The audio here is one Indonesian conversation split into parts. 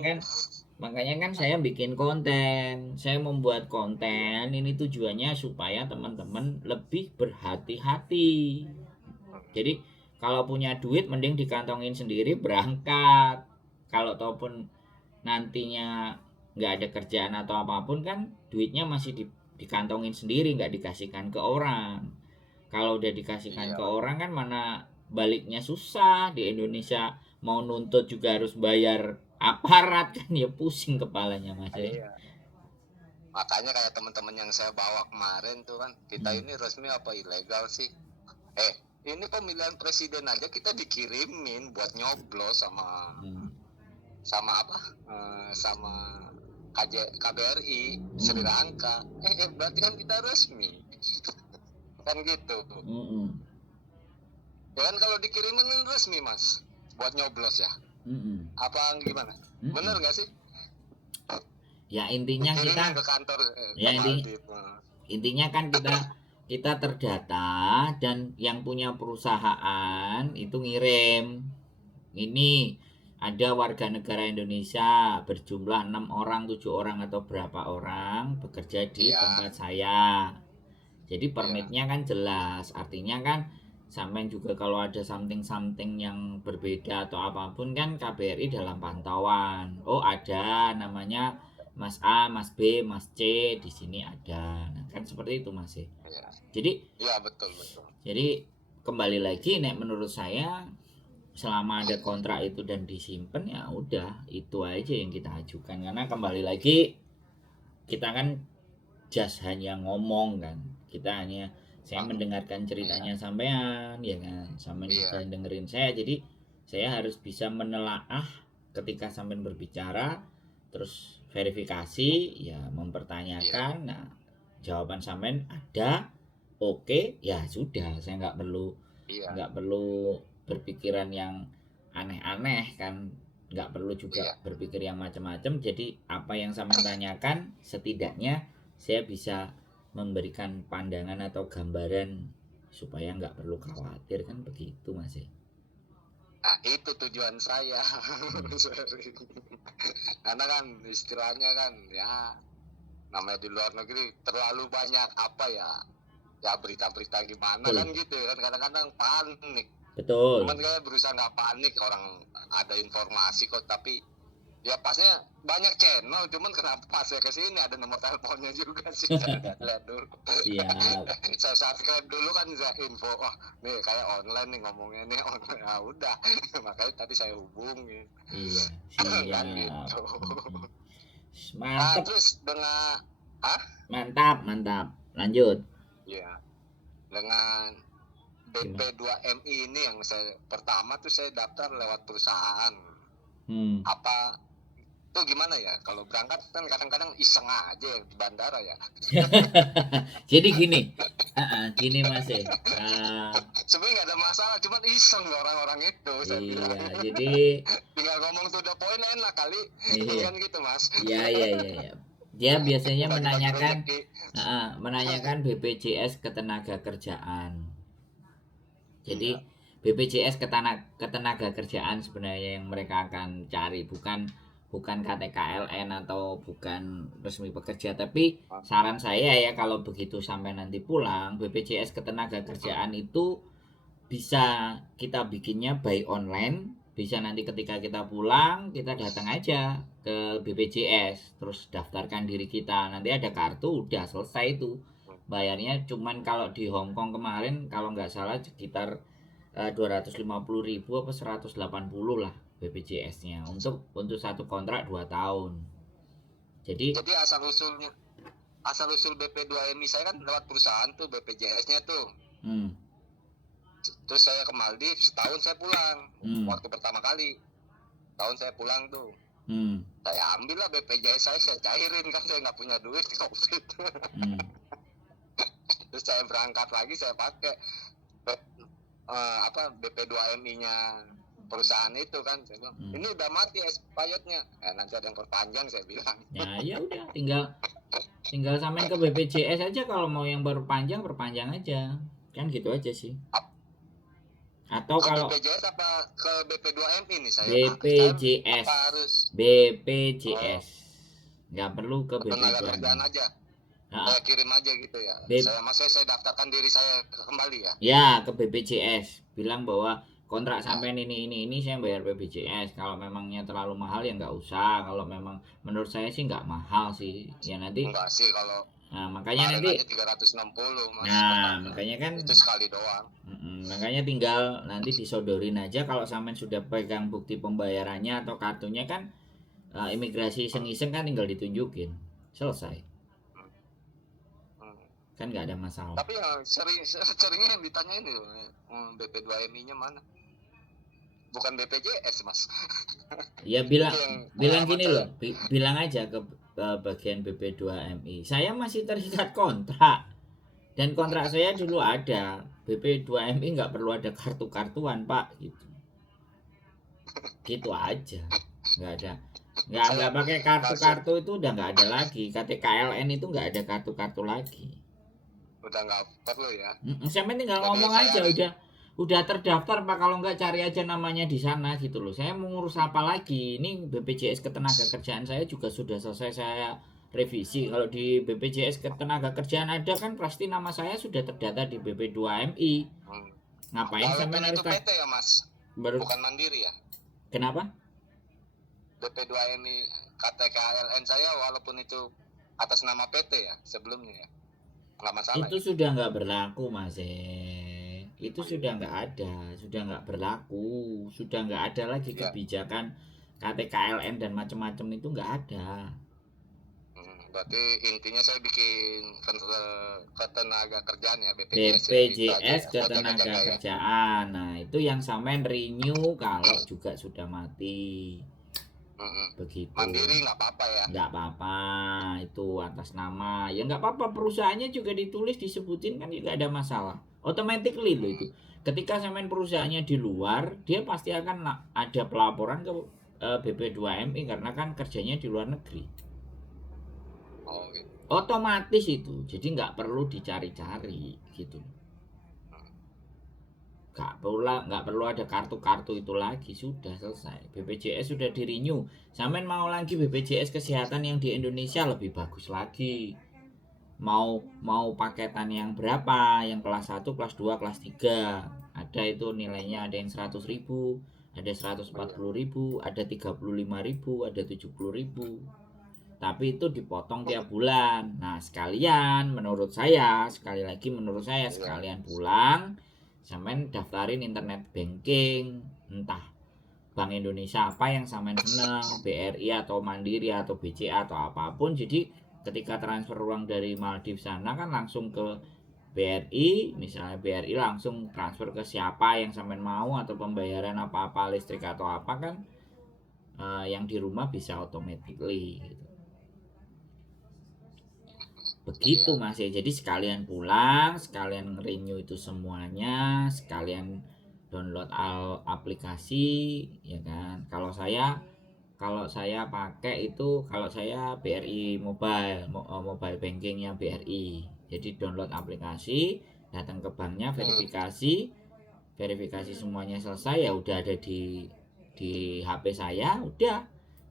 kan makanya kan saya bikin konten, saya membuat konten ini tujuannya supaya teman-teman lebih berhati-hati. Jadi kalau punya duit mending dikantongin sendiri berangkat. Kalau ataupun nantinya nggak ada kerjaan atau apapun kan duitnya masih dikantongin sendiri, nggak dikasihkan ke orang. Kalau udah dikasihkan Iya, ke orang kan mana baliknya susah. Di Indonesia mau nuntut juga harus bayar aparat kan, ya pusing kepalanya mas ya. iya. Makanya kayak teman-teman yang saya bawa kemarin tuh kan, kita Hmm. ini resmi apa ilegal sih? Ini pemilihan presiden aja kita dikirimin buat nyoblos sama Hmm. sama apa? Sama KBRI Sri Hmm. Lanka. Berarti kan kita resmi. Kan gitu. Hmm. Ya kan kalau dikirimin kan resmi, Mas. Buat nyoblos ya. Hmm. Apa gimana? Bener Hmm. gak sih? Ya intinya kita, Dikirimin ke kantor ya Bang intinya Aldi. intinya kan kita terdata dan yang punya perusahaan itu ngirim ini ada warga negara Indonesia berjumlah 6 orang 7 orang atau berapa orang bekerja di Iya, tempat saya. Jadi iya, permitnya kan jelas, artinya kan sampai juga kalau ada something yang berbeda atau apapun kan KBRI dalam pantauan. Oh ada namanya Mas A, Mas B, Mas C di sini ada. Nah, kan seperti itu Mas ya. iya. Jadi Iya, betul, betul. jadi kembali lagi nek menurut saya selama ada kontrak itu dan disimpan ya udah itu aja yang kita ajukan, karena kembali lagi kita kan just hanya ngomong kan, kita hanya saya Ah, mendengarkan iya, ceritanya sampean ya kan, sampean juga iya, dengerin saya, jadi saya harus bisa menelaah ketika sampean berbicara, terus verifikasi ya, iya, mempertanyakan. Nah jawaban sampean ada, oke ya sudah, saya iya, nggak perlu berpikiran yang aneh-aneh kan, nggak perlu juga iya. berpikir yang macam-macam. Jadi apa yang sampean tanyakan setidaknya saya bisa memberikan pandangan atau gambaran supaya nggak perlu khawatir kan, begitu mas ya. Nah, itu tujuan saya. Hmm. Karena kan istilahnya kan ya, namanya di luar negeri terlalu banyak apa ya, ya berita-berita gimana Betul, kan gitu kan, kadang-kadang panik. Cuman betul. kayak berusaha nggak panik, orang ada informasi kok, tapi ya pasnya banyak channel, cuman kenapa pas saya kesini ada nomor teleponnya juga sih. Saya lihat dulu. Siap. Saya subscribe dulu kan, saya info, oh nih kayak online nih ngomongnya nih online, ya udah. Makanya tadi saya hubungi. Iya, Kan siap. gitu. Mm-mm. Mantep. Terus dengan Mantap, mantap. Lanjut. ya, dengan Gimana? BP2MI ini yang saya pertama tuh saya daftar lewat perusahaan. Hmm. Apa tuh gimana ya? Kalau berangkat kan kadang-kadang iseng aja di bandara ya. Jadi gini mas ya. Ah, Sebenarnya nggak ada masalah, cuman iseng orang-orang itu, saya bilang. iya, jadi Tinggal ngomong to the point enak kali. iya, Kan gitu, Mas. iya, iya, iya, iya. Dia biasanya Bagi-bagi menanyakan, rezeki. menanyakan BPJS ketenaga kerjaan. Jadi Iya. BPJS ketenaga kerjaan sebenarnya yang mereka akan cari, bukan bukan KTKLN atau bukan resmi pekerja. Tapi saran saya ya, kalau begitu sampai nanti pulang, BPJS ketenaga kerjaan itu bisa kita bikinnya by online. Bisa nanti ketika kita pulang kita datang aja ke BPJS, terus daftarkan diri kita, nanti ada kartu, udah selesai itu bayarnya. Cuman kalau di Hongkong kemarin kalau nggak salah sekitar 250.000 apa 180 lah BPJS-nya untuk satu kontrak 2 tahun. Jadi Jadi asal usul BP2MI saya kan lewat perusahaan tuh, BPJS-nya tuh. hmm, Terus saya ke Maldives, setahun saya pulang. hmm, Waktu pertama kali, tahun saya pulang tuh. hmm, Saya ambil lah BPJS saya cairin kan, saya nggak punya duit COVID. hmm, Terus saya berangkat lagi, saya pakai BP2MI-nya perusahaan itu kan. Saya bilang, hmm. ini udah mati expirednya. Nanti ada yang perpanjang, saya bilang. Ya udah, tinggal tinggal samain ke BPJS aja, kalau mau yang baru panjang perpanjang aja kan, gitu aja sih. Atau Ke kalau BPJS apa ke BP2MI nih saya BPJS, apa harus BPJS nggak perlu ke tenaga BP2MI. kerjaan aja? Nah, Saya kirim aja gitu ya. B- Saya daftarkan diri saya kembali ya. ya ke BPJS bilang bahwa kontrak Ya, sampean ini saya bayar BPJS. Kalau memangnya terlalu mahal ya nggak usah. Kalau memang menurut saya sih nggak mahal sih ya nanti. enggak sih kalau Nah makanya kemarin nanti, aja 360 Mas nah katanya. makanya kan, Itu sekali doang. makanya tinggal nanti disodorin aja kalau sampean sudah pegang bukti pembayarannya atau kartunya kan, imigrasi iseng-iseng kan tinggal ditunjukin, selesai, Hmm, hmm. kan nggak ada masalah. Tapi yang seringnya yang ditanyain itu BP2MI-nya mana? Bukan BPJS Mas. Ya bilang Itu yang bilang pengalaman gini saya. loh, bilang aja ke bagian BP2MI, saya masih terikat kontrak dan kontrak saya dulu ada. BP2MI nggak perlu ada kartu-kartuan pak, gitu, gitu aja, nggak ada, nggak Saya pakai masuk kartu-kartu, itu udah nggak ada lagi. KTKLN itu nggak ada kartu-kartu lagi. udah nggak perlu ya. Saya tinggal Jadi ngomong saya aja harus udah terdaftar pak, kalau nggak cari aja namanya di sana gitu loh. Saya mau ngurus apa lagi? Ini BPJS Ketenagakerjaan saya juga sudah selesai saya revisi. Kalau di BPJS Ketenagakerjaan ada kan pasti nama saya sudah terdata di BP2MI. hmm, Ngapain walaupun sampai harus itu PT ya Mas, baru? bukan mandiri ya. Kenapa? BP2MI KTKLN saya walaupun itu atas nama PT ya sebelumnya ya. Nggak masalah Itu ya. sudah nggak berlaku mas. Itu Oh, sudah iya. nggak ada, sudah nggak berlaku, sudah nggak ada lagi Ya. kebijakan KTKLN dan macam-macam, itu nggak ada. Berarti intinya saya bikin ketenaga kerjaan ya BPJS ya itu aja BPJS ya. Saya jaga-jaga ya. Ketenagakerjaan, nah itu yang samain renew kalau juga sudah mati, begitu. Mandiri nggak apa-apa ya. Nggak apa-apa, itu atas nama ya nggak apa-apa, perusahaannya juga ditulis disebutin kan juga ada masalah, automatically loh itu. Ketika samain perusahaannya di luar, dia pasti akan ada pelaporan ke BP2MI karena kan kerjanya di luar negeri, Oh gitu. otomatis itu, jadi nggak perlu dicari-cari gitu. Nggak perlu ada kartu-kartu itu lagi, sudah selesai. BPJS sudah di renew. Sampean mau lagi BPJS kesehatan yang di Indonesia lebih bagus lagi. Mau paketan yang berapa? Yang kelas 1, kelas 2, kelas 3. Ada itu nilainya, ada yang 100.000, ada 140.000, ada 35.000, ada 70.000. Tapi itu dipotong tiap bulan. Nah, sekalian menurut saya, sekalian pulang sampean daftarin internet banking, entah Bank Indonesia apa yang sampean seneng, BRI atau Mandiri atau BCA atau apapun. Jadi ketika transfer uang dari Maldives sana kan langsung ke BRI, misalnya BRI langsung transfer ke siapa yang sampean mau, atau pembayaran apa-apa listrik atau apa kan, yang di rumah bisa automatically gitu. Begitu mas ya. Jadi sekalian pulang, sekalian renew itu semuanya, sekalian download aplikasi ya kan. Kalau saya pakai itu, kalau saya BRI mobile bankingnya BRI. Jadi download aplikasi, datang ke banknya, verifikasi semuanya selesai, ya udah ada di HP saya, udah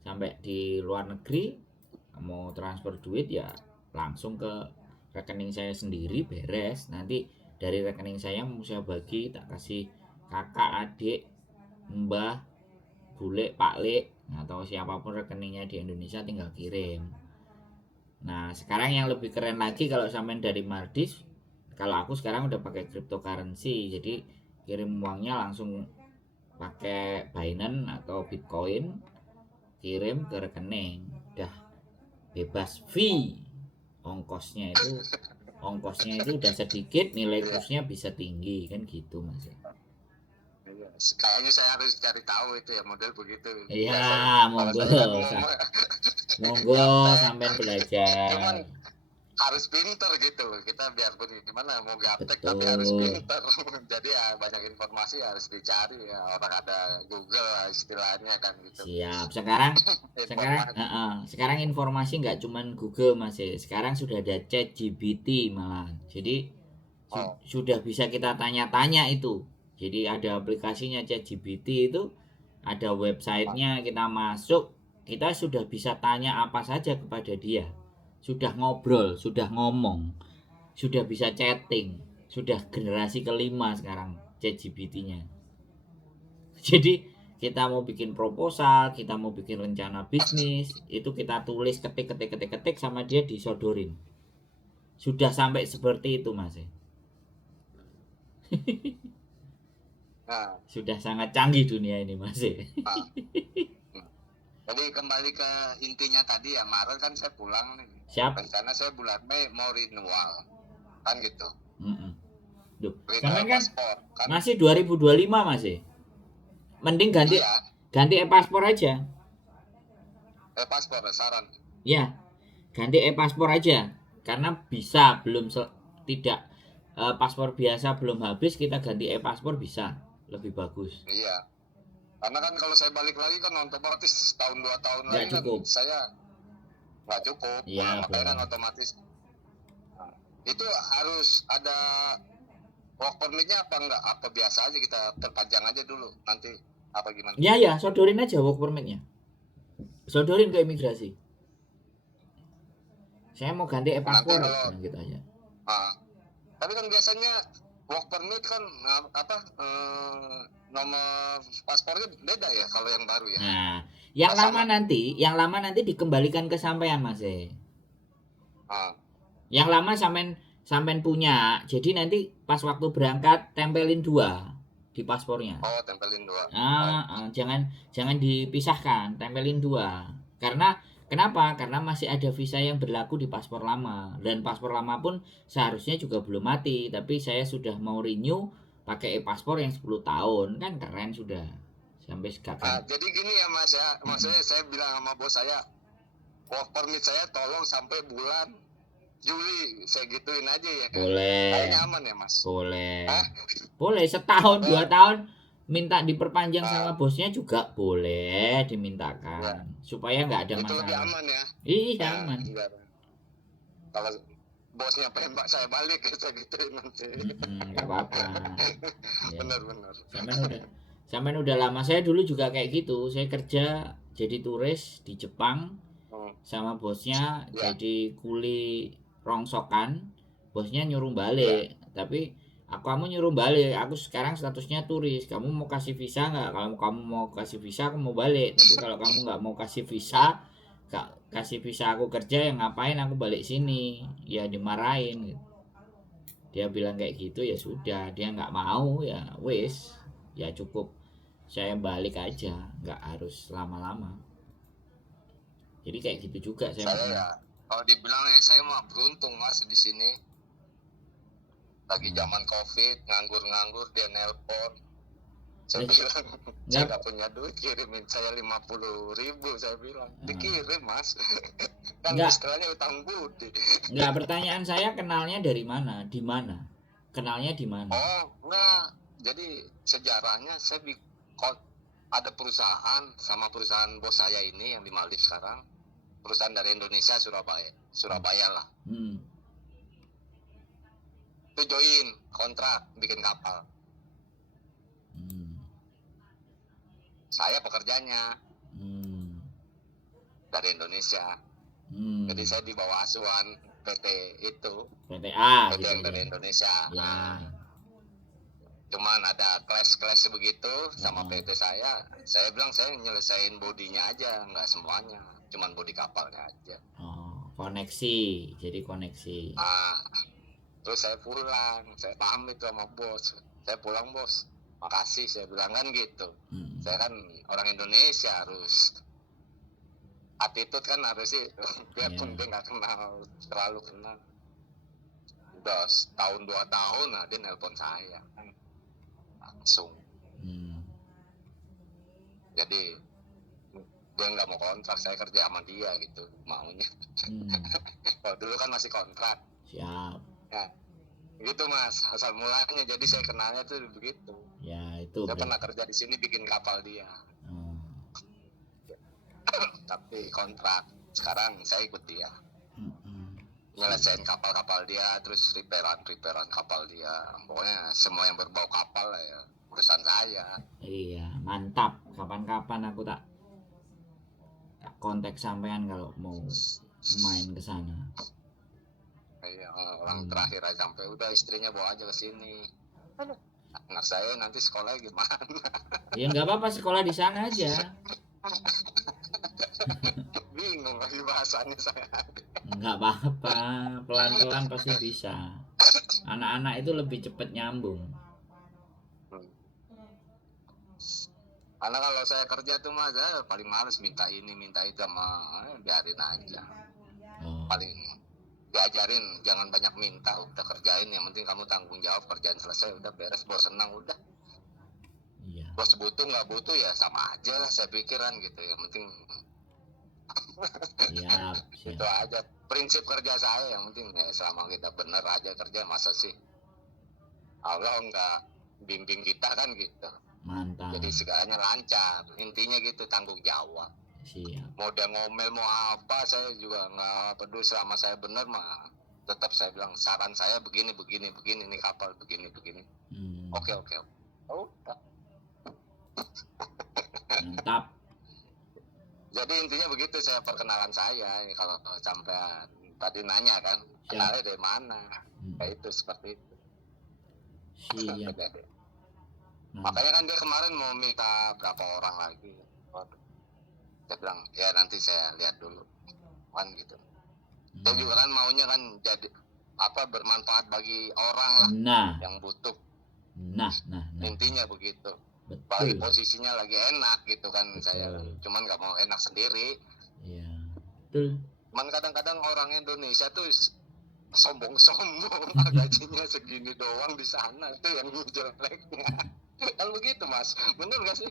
sampai di luar negeri mau transfer duit ya langsung ke rekening saya sendiri, beres. Nanti dari rekening saya mau saya bagi, tak kasih kakak, adik, mbah, bule, pak le, atau siapapun rekeningnya di Indonesia, tinggal kirim. Nah sekarang yang lebih keren lagi, kalau sampean dari Maldives, kalau aku sekarang udah pakai cryptocurrency, jadi kirim uangnya langsung pakai Binance atau Bitcoin, kirim ke rekening, udah bebas fee. ongkosnya itu udah sedikit, nilai kursnya bisa tinggi kan gitu mas. Kayaknya saya harus cari tahu itu ya model begitu. Iya, Kalau monggo saya kan monggo gaptek, sampean belajar. cuman harus pinter gitu. Kita biarpun gimana mau gaptek tapi harus Betul, pinter. Jadi ya banyak informasi harus dicari ya. Orang ada Google lah istilahnya kan gitu. siap. sekarang sekarang Informasi. sekarang informasi nggak cuman Google mas ya, sekarang sudah ada ChatGPT malah. Jadi Oh, sudah bisa kita tanya-tanya itu. Jadi ada aplikasinya ChatGPT itu, ada websitenya, kita masuk, kita sudah bisa tanya apa saja kepada dia. Sudah ngobrol, sudah ngomong, sudah bisa chatting, sudah generasi kelima sekarang ChatGPT-nya. Jadi kita mau bikin proposal, kita mau bikin rencana bisnis, itu kita tulis ketik sama dia disodorin. Sudah sampai seperti itu, Mas. Nah, Sudah sangat canggih dunia ini, Mas. ah. Jadi kembali ke intinya tadi ya, Maret kan saya pulang nih. Siap. Rencana saya bulan Mei mau renewal. Kan gitu. Duh, Renewal sampean kan paspor. Kan masih 2025, Mas. Mending ganti iya, e-paspor aja. paspor saran. Ya, ganti e-paspor aja. Karena bisa tidak paspor biasa belum habis, kita ganti e-paspor bisa lebih bagus. Iya. Karena kan kalau saya balik lagi kan otomatis tahun 2 tahun Nggak lagi cukup. kan saya nggak cukup. Iya, Nah, makanya kan boleh. otomatis itu harus ada work permit-nya apa enggak? Apa biasa aja kita perpanjang aja dulu nanti apa gimana? Ya, sodorin aja work permit-nya. Sodorin ke imigrasi. Saya mau ganti Nanti e-paspor, kalau gitu aja. tapi kan biasanya work permit kan nomor paspornya beda ya kalau yang baru ya. Nah, yang lama nanti dikembalikan ke sampean, Mas. Yang lama sampean punya. Jadi nanti pas waktu berangkat tempelin 2 di paspornya. Oh, tempelin 2. Jangan dipisahkan, tempelin 2. Karena kenapa? Karena masih ada visa yang berlaku di paspor lama, dan paspor lama pun seharusnya juga belum mati, tapi saya sudah mau renew pakai e-paspor yang 10 tahun. Kan keren sudah. Sampai sekarang. Jadi gini ya, Mas ya. Maksudnya saya bilang sama bos saya, work permit saya tolong sampai bulan Juli, saya gituin aja ya kan. Boleh. Kayaknya aman ya, Mas. Boleh. Boleh setahun 2 tahun minta diperpanjang sama bosnya juga boleh dimintakan, supaya nggak ada itu masalah. lebih aman ya. Iya, aman. Kalau bosnya pengen saya balik saya gituin nanti. Nggak apa-apa. Ya. Benar. Sampean udah lama. Saya dulu juga kayak gitu. Saya kerja jadi turis di Jepang sama bosnya jadi kuli rongsokan. Bosnya nyuruh balik, tapi kamu nyuruh balik, aku sekarang statusnya turis, kamu mau kasih visa nggak? Kalau kamu mau kasih visa aku mau balik, tapi kalau kamu nggak mau kasih visa, aku kerja, yang ngapain aku balik sini? Ya dimarahin gitu. Dia bilang kayak gitu, ya sudah, dia nggak mau, ya wis, ya cukup saya balik aja, nggak harus lama-lama. Jadi kayak gitu juga saya ya, kalau dibilang ya saya mah beruntung, Mas, di sini. Lagi zaman COVID, nganggur dia nelpon. Saya bilang, saya nggak punya duit, kirimin saya 50.000, saya bilang. Dikirim, Mas. Kan istilahnya utang budi. Nggak, pertanyaan saya kenalnya dari mana? Di mana? Kenalnya di mana? Oh, enggak. Jadi sejarahnya saya ada perusahaan sama perusahaan bos saya ini yang di Maldives sekarang. Perusahaan dari Indonesia, Surabaya lah. Itu join kontrak bikin kapal. Saya pekerjanya dari Indonesia. Jadi saya di bawah asuhan PT itu. PTA PT yang dari Indonesia. Ya. Cuman ada kelas begitu sama PT saya. Saya bilang saya nyelesain bodinya aja, nggak semuanya. Cuman bodi kapalnya aja. Koneksi, jadi koneksi. Terus saya pulang, saya pamit sama bos. Saya pulang, bos, makasih, saya bilang kan gitu. Saya kan orang Indonesia, harus attitude kan harus sih, biarpun dia nggak terlalu kenal. Udah setahun 2 tahun, nah dia nelpon saya langsung. Jadi dia nggak mau kontrak, saya kerja sama dia gitu maunya. Kalau dulu kan masih kontrak. Siap. Ya, gitu, Mas, asal mulanya. Jadi saya kenalnya tuh begitu. Ya, itu. Saya pernah kerja di sini bikin kapal dia. Tapi kontrak. Sekarang saya ikut dia. Nyelesain kapal-kapal dia, terus repairan kapal dia. Pokoknya semua yang berbau kapal lah ya. urusan saya. Iya, mantap. Kapan-kapan aku tak kontak sampean kalau mau main ke sana. Iya, orang terakhir aja sampai udah istrinya bawa aja ke sini. Anak saya nanti sekolah gimana? Ya nggak apa-apa, sekolah di sana aja. Bingung lagi bahasanya saya. Nggak apa-apa, pelan-pelan pasti bisa. Anak-anak itu lebih cepat nyambung. Karena kalau saya kerja tuh mas, saya paling males minta ini minta itu sama biarin aja. Paling diajarin jangan banyak minta, udah kerjain, yang penting kamu tanggung jawab, kerjaan selesai udah beres, bos senang udah. Iya. Bos butuh nggak butuh ya sama aja lah, saya pikiran gitu, yang penting siap. Itu aja prinsip kerja saya, yang penting ya selama kita bener aja kerja, masa sih Allah nggak bimbing kita kan gitu. Mantap. Jadi segalanya lancar, intinya gitu, tanggung jawab. Siap. Mau dia ngomel mau apa saya juga nggak peduli, selama saya bener mah tetap saya bilang saran saya begini ini kapal begini. Oke. Udah. Mantap. Jadi intinya begitu, saya perkenalan saya ini kalau sampai tadi nanya kan kenalnya dari mana, kayak itu seperti itu. Siap. Makanya kan dia kemarin mau minta berapa orang lagi. Saya bilang ya nanti saya lihat dulu kan gitu. Dia juga kan maunya kan jadi bermanfaat bagi orang lah yang butuh. Nah. Intinya begitu. Apalagi posisinya lagi enak gitu kan. Betul. Saya cuman nggak mau enak sendiri. Iya. Betul. Cuman kadang-kadang orang Indonesia tuh sombong-sombong, gajinya segini doang di sana, itu yang jeleknya. Kan begitu mas, bener gak sih?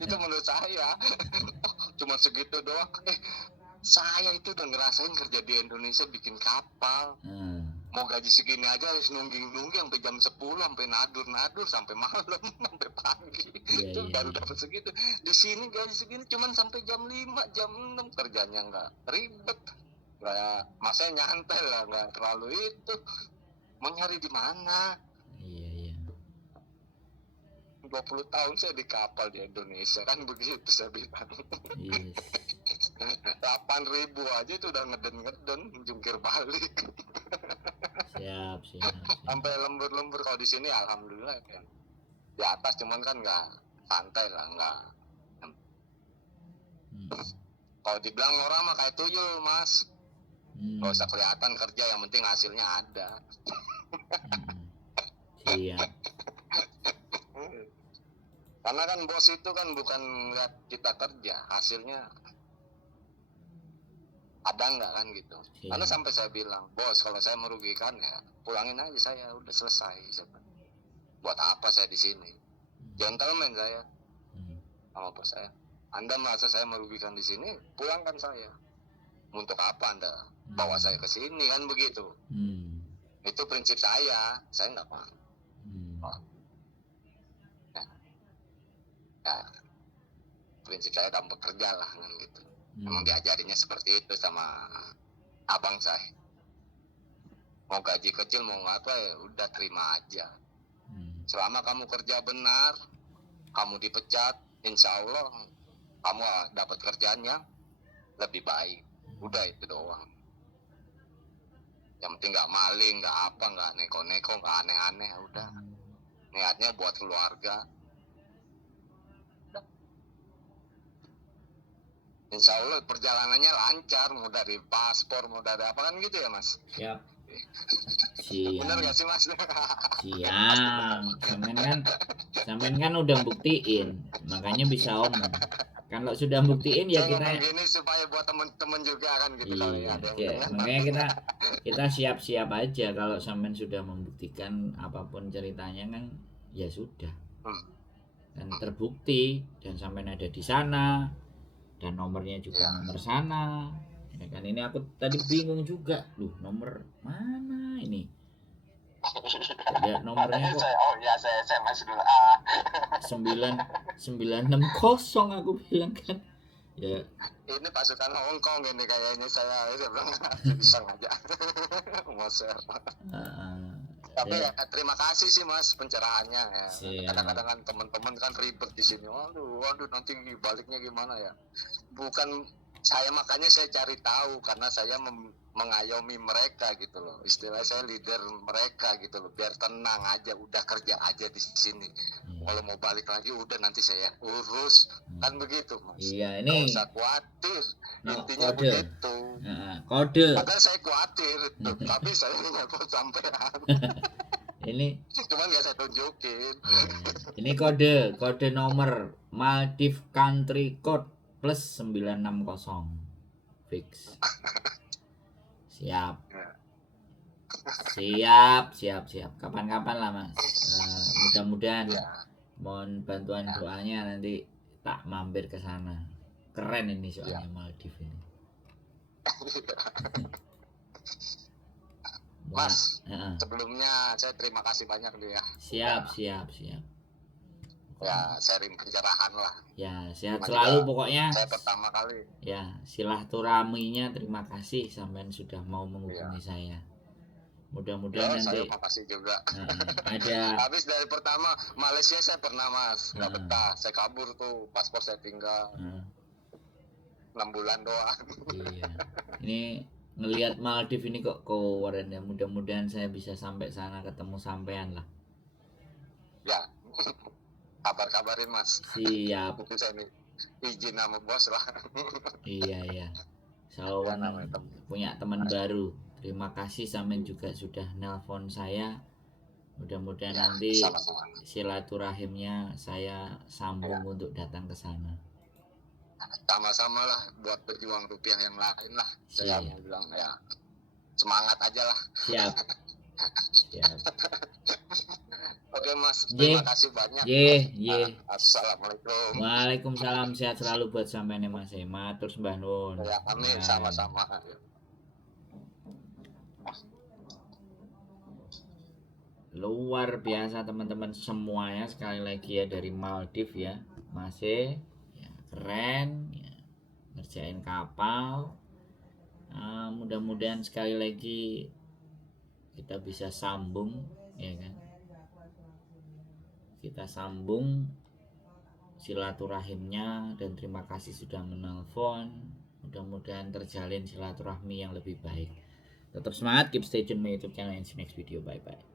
Itu menurut saya cuma segitu doang. Saya itu udah ngerasain kerja di Indonesia bikin kapal. Mau gaji segini aja harus nungging sampai jam 10, sampai nadur sampai malam, sampai pagi. Itu baru dapat segitu. Di sini gaji segini cuman sampai jam 5, jam 6, kerjanya nggak ribet. Nggak, masanya nyantai lah, nggak terlalu itu. Mau nyari di mana? Iya. 20 tahun saya di kapal di Indonesia kan begitu saya bilang. Yes. 8.000 aja itu udah ngeden jungkir balik. Siap. Sampai lembur kalau di sini alhamdulillah ya. Di atas cuman kan nggak santai lah, nggak. Kalau dibilang orang mah kayak tuyul mas. Gak usah kelihatan kerja, yang penting hasilnya ada. Iya. Karena kan bos itu kan bukan lihat kita kerja, hasilnya ada nggak kan gitu. Iya. Karena sampai saya bilang, bos kalau saya merugikan ya pulangin aja saya, udah selesai. Buat apa saya di sini? Gentleman saya sama bos saya. Anda merasa saya merugikan di sini, pulangkan saya. Untuk apa Anda bawa saya ke sini kan begitu. Itu prinsip saya nggak mau. Nah, prinsip saya dalam bekerja lah kan gitu. Emang diajarinya seperti itu sama abang saya. Mau gaji kecil mau apa ya udah terima aja. Selama kamu kerja benar, kamu dipecat, insya Allah kamu dapat kerjaan yang lebih baik. Udah itu doang. Yang penting nggak maling, nggak apa, nggak neko-neko, nggak aneh-aneh. Udah. Niatnya buat keluarga. Udah. Insya Allah perjalanannya lancar, mau dari paspor, mau dari apa kan gitu ya mas? Siap. Bener gak sih mas? Siap. Sampean kan udah buktiin, makanya bisa omong. Kalau sudah buktiin ya kita gini supaya buat temen-temen juga kan gitu. Iya, ya, makanya kita siap-siap aja kalau sampean sudah membuktikan apapun ceritanya kan ya sudah. Dan terbukti dan sampean ada di sana dan nomornya juga nomor sana. Ya kan ini aku tadi bingung juga. Nomor mana ini? Lihat nomornya kok. Saya SMS dulu. 960 aku bilang kan. Ya. Ini pasukan Hongkong ini kayaknya saya bilang iseng aja. Mau share. Tapi ya terima kasih sih Mas pencerahannya ya. Siap. Kadang-kadang kan teman-teman kan ribet di sini. Waduh nanti baliknya gimana ya? Bukan saya, makanya saya cari tahu karena saya mengayomi mereka gitu loh. Istilah saya leader mereka gitu loh. Biar tenang aja, udah kerja aja di sini. Kalau mau balik lagi udah nanti saya urus. Kan begitu Mas. Iya, Nggak ini usah khawatir. Intinya kode. begitu. Kode. Padahal saya khawatir, tapi saya nggak sampean. Ini Cuman nggak saya tunjukin. Ini kode nomor Maldives Country Code plus 960 fix. Siap. Kapan-kapan lah Mas. Mudah-mudahan mohon bantuan doanya, nanti tak mampir ke sana. Keren ini soalnya Maldives ini. Mas, sebelumnya saya terima kasih banyak nih ya. Siap. Ya, sharing pencerahan lah. Ya, sehat selalu pokoknya. Saya pertama kali. Ya, silaturahminya terima kasih sampean sudah mau menghubungi saya. Mudah-mudahan nanti. Saya makasih juga. Ada. Habis dari pertama Malaysia saya pernah Mas, nggak betah. Saya kabur tuh, paspor saya tinggal 6 bulan doang. Iya. Ini ngelihat Maldives ini kok keren ya. Mudah-mudahan saya bisa sampai sana ketemu sampean lah. Ya. Kabar-kabarin Mas. Siap. Mungkin saya izin sama bos lah. Iya. Soalnya punya teman baru. Terima kasih sampean juga sudah nelpon saya. Mudah-mudahan nanti sama-sama. Silaturahimnya saya sambung untuk datang ke sana. Sama-sama lah buat berjuang rupiah yang lain lah. Saya mau bilang ya semangat aja lah. Siap. Oke Mas, terima kasih banyak. Assalamualaikum. Waalaikumsalam, sehat selalu buat sampean Mas. Matur sembah nuwun. Ya, amin, sama-sama. Luar biasa teman-teman semuanya, sekali lagi ya dari Maldives ya. Masih ya, keren ya, ngerjain kapal. Mudah-mudahan sekali lagi kita bisa sambung ya kan. Kita sambung silaturahimnya, dan terima kasih sudah menelpon. Mudah-mudahan terjalin silaturahmi yang lebih baik. Tetap semangat, keep stay tune my YouTube channel, and see you next video. Bye bye.